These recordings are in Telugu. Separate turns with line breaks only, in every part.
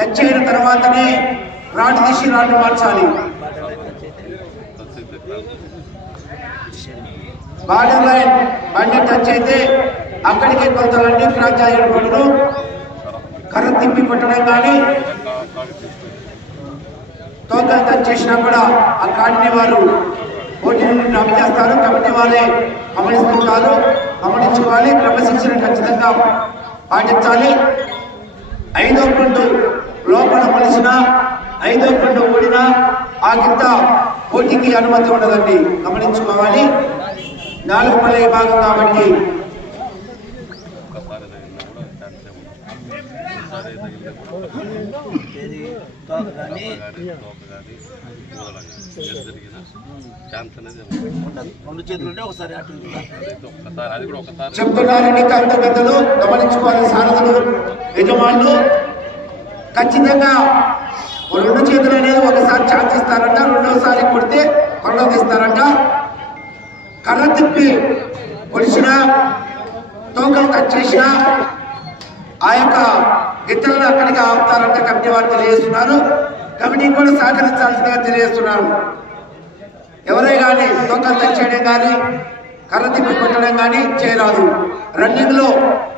టచ్ అయిన తర్వాతనే రాడ్ తీసి రాడ్ మార్చాలి. బార్డర్ లైన్ బండి టచ్ అయితే అక్కడికి కొలతలన్నీ క్రాచ్ అయ్యేటప్పుడు కర్ర తిప్పి కొట్టడం కానీ తోకలు టచ్ చేసినా కూడా ఆ కాడిని వారు పోటీ నుండి నమ్మేస్తారు కమిటీ వాళ్ళే గమనిస్తుంటారు గమనించుకోవాలి క్రమశిక్షణ ఖచ్చితంగా పాటించాలి. ఐదో పండు లోపల మలిసిన ఐదో పండు ఓడినా ఆ కింద పోటీకి అనుమతి ఉండదండి. గమనించుకోవాలి. నాలుగు పల్లె భాగం కాబట్టి.
రెండు
చెప్తున్నారండి కవిత పెద్దలు గమనించుకోవాలి సారథులు యజమానులు. ఖచ్చితంగా రెండు చేతులు అనేది ఒకసారి ఛాన్స్ ఇస్తారంట రెండోసారి కొడితే కొండ తీస్తారంట కర్ర తిప్పి కొలిచిన తోకలు కట్ చేసిన ఆ యొక్క గిత్తలను అక్కడికి ఆపుతారంట కమిటీ వారు తెలియజేస్తున్నారు. కమిటీ కూడా సహకరించాల్సిందిగా తెలియజేస్తున్నారు. ఎవరే కానీ తోకలు కట్ చేయడం కానీ కర్ర తిప్పి కొట్టడం కానీ చేయరాదు. రన్నింగ్లో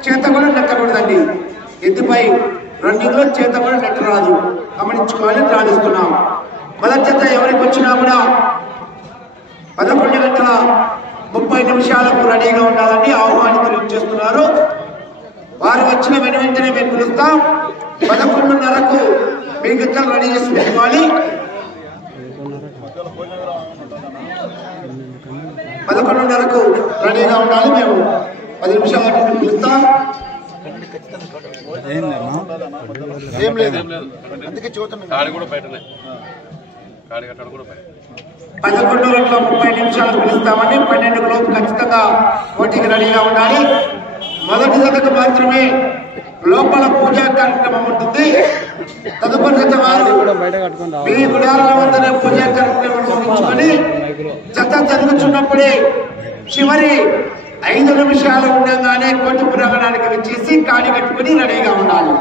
చేత కూడా నెక్కకూడదండి ఎద్దుపై రన్నింగ్లో చేత కూడా నెట్టరాదు గమనించుకోవాలని ప్రార్థిస్తున్నాం. మొదటి చేత ఎవరికి వచ్చినా కూడా పదకొండు గంటల ముప్పై నిమిషాలకు రెడీగా ఉండాలని ఆహ్వానితులు చేస్తున్నారు వారు వచ్చిన వెను వెంటనే మేము పిలుస్తాం. పదకొండున్నరకు మీ గిత్తలు రెడీ చేసి పెట్టుకోవాలి. పదకొండున్నరకు రెడీగా ఉండాలి. మేము పది నిమిషాలకు పిలుస్తాం.
ఏం లేదు.
ఏం లేదు
అందుకే చూద్దాం
కాడి కూడా బయటనే. కాడి కట్టడం కూడా బయట.
పదకొండు గంటల ముప్పై నిమిషాలకు పిలుస్తామని పన్నెండు లోపు ఖచ్చితంగా పోటీకి రెడీగా ఉండాలి. మొదటి జతకు మాత్రమే లోపల పూజా కార్యక్రమం ఉంటుంది. తదుపరి జత వారు మీ గుడాల వద్దనే పూజా కార్యక్రమం ముగించుకొని జత జరుగుతున్నప్పుడే చివరి ఐదు నిమిషాలు ఉండగానే కోటి ప్రాంగణానికి వచ్చేసి కాడి కట్టుకుని రెడీగా ఉండాలి.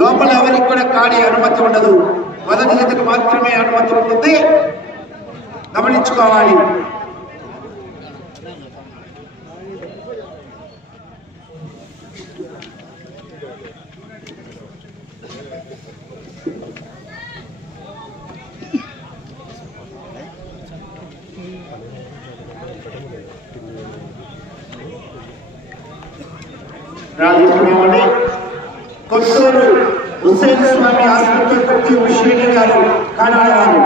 లోపల ఎవరికి కూడా కాడి అనుమతి ఉండదు. మొదటి జతకు మాత్రమే అనుమతి ఉంటుంది. గమనించుకోవాలి. రాజకీయమండి కొత్తూరు హుస్సేన్ స్వామి ఆసుపత్రి కొత్తి ఉషేణి గారు కానాడ గారు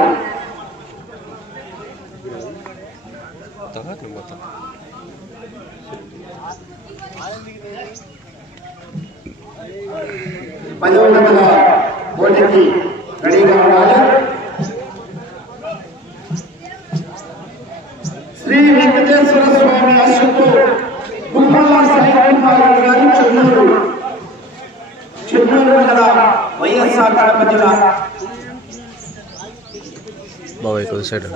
పదవ నెలల పోటీకి రెడీగా ఉండాలి శ్రీ వెంకటేశ్వర స్వామి ఆశతో గుమ్మల్ల సాయి కుమార్ గారు చెన్నూరు చెన్నూరు మండల వైఎస్ఆర్ కడప జిల్లా
బాబాయ్ కొద్ది
తొమ్మిది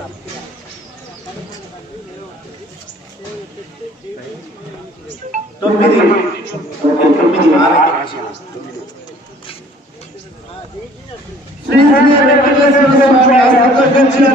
తొమ్మిది శ్రీ శ్రీ వెంకటేశ్వర స్వామి ఆశతో గెలిచిన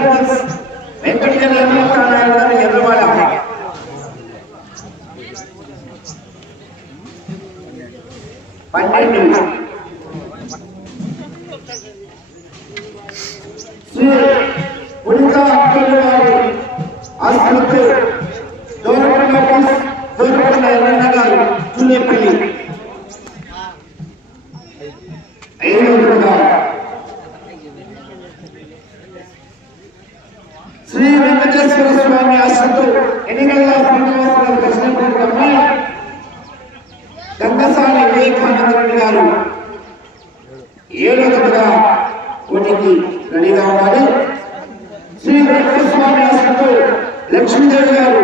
శ్రీ వెంకటేశ్వర స్వామి ఆశ్రతో ఎన్నికల శ్రీనివాసరావు దర్శనం అమ్మాయి గంగసాని వివేకానంద రెడ్డి గారు ఏడవదిగా పోటీకి రెడీగా ఉండాలి. శ్రీ వెంకటస్వామి ఆశ్రతో లక్ష్మీదేవి గారు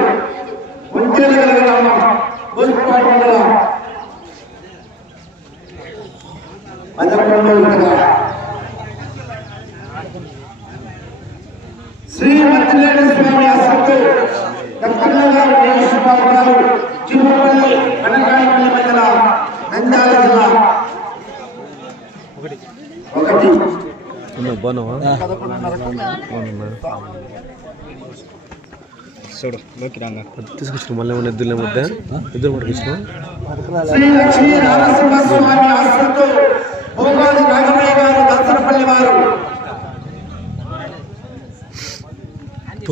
ఒంటేరు గ్రామం గోల్పాడు మండలం. పదకొండవదిగా శ్రీ స్వామి గారు అనకాయపల్లి మండల నంద్యాల జిల్లా ఒకటి
చూడు లోకి
తీసుకొచ్చిన మళ్ళీ ఉన్న ఎద్దులు మధ్య ఎద్దులు పట్టుకొచ్చినా
శ్రీ లక్ష్మీ నరసింహ ఆశ్రతో భోగాది నాగమయ్య గారు దసరపల్లి వారు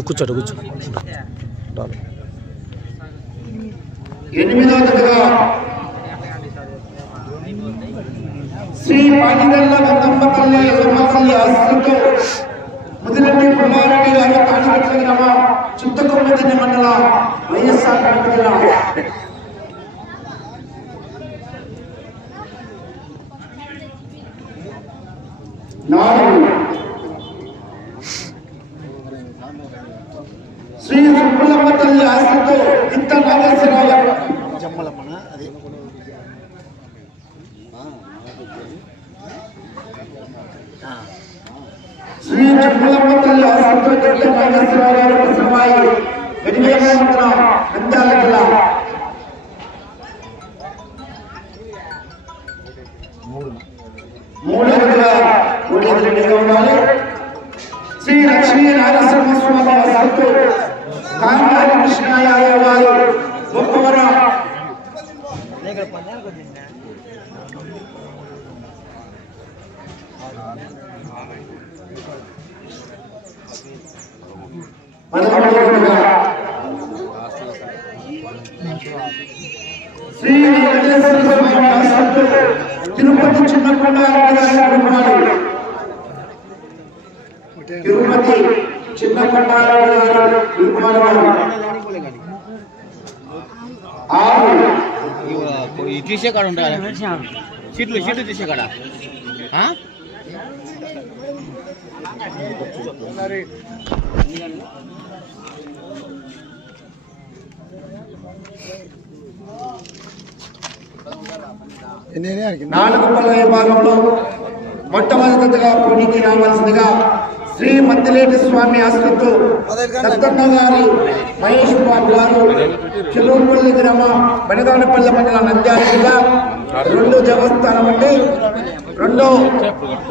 కూర్చోట కూర్చో రాదు
ఎనిమిదవ జతగా శ్రీ పాటిగల్ల గంగమ్మ తల్లి ఎల్లమ్మ తల్లి ఆశ్రతో ముదిరెడ్డి పుల్లారెడ్డి గారు తాడిగట్ల గ్రామ చింతకొమ్మదిని మండల వైఎస్ఆర్ కడప జిల్లా నాలుగు శ్రీ సుబ్బులమ్మ ఆశ్రతో ఇంత నాగేశ్వరరావు గారు
జమ్మలమ్మన? అది.
శ్రీ చెప్పులమ్మ తల్లి ఆశ్రతో ఇంత నాగేశ్వరరావు నంద్యాల జిల్లా మూడవదిగా ఉండాలి. శ్రీ లక్ష్మీ నారసింహ స్వామి ఆశ్రతో కాంగారి కృష్ణ శ్రీ వెంకటేశ్వర స్వామి తిరుపతి చిన్న కొండారెడ్డి తిరుపతి చిన్న కొండారెడ్డి గారు
తీసే కాడ ఉండాలి సీట్లు సీట్లు తీసే కాడ
నాలుగు పళ్ళ భాగంలో మొట్టమొదటిగా పోటీకి రావాల్సిందిగా శ్రీ మందిలేటి స్వామి ఆశ్రతో దత్తన్న గారి మహేష్ బాబు గారు చెలూరుపల్లి గ్రామం బనిదానపల్లి మండల నంద్యాల రెండు దేవస్థానం అండి. రెండో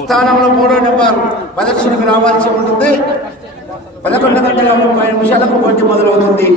స్థానంలో మూడో నెంబర్ ప్రదక్షిణకు రావాల్సి ఉంటుంది. పదకొండు గంటల ముప్పై నిమిషాలకు పోటీ మొదలవుతుంది.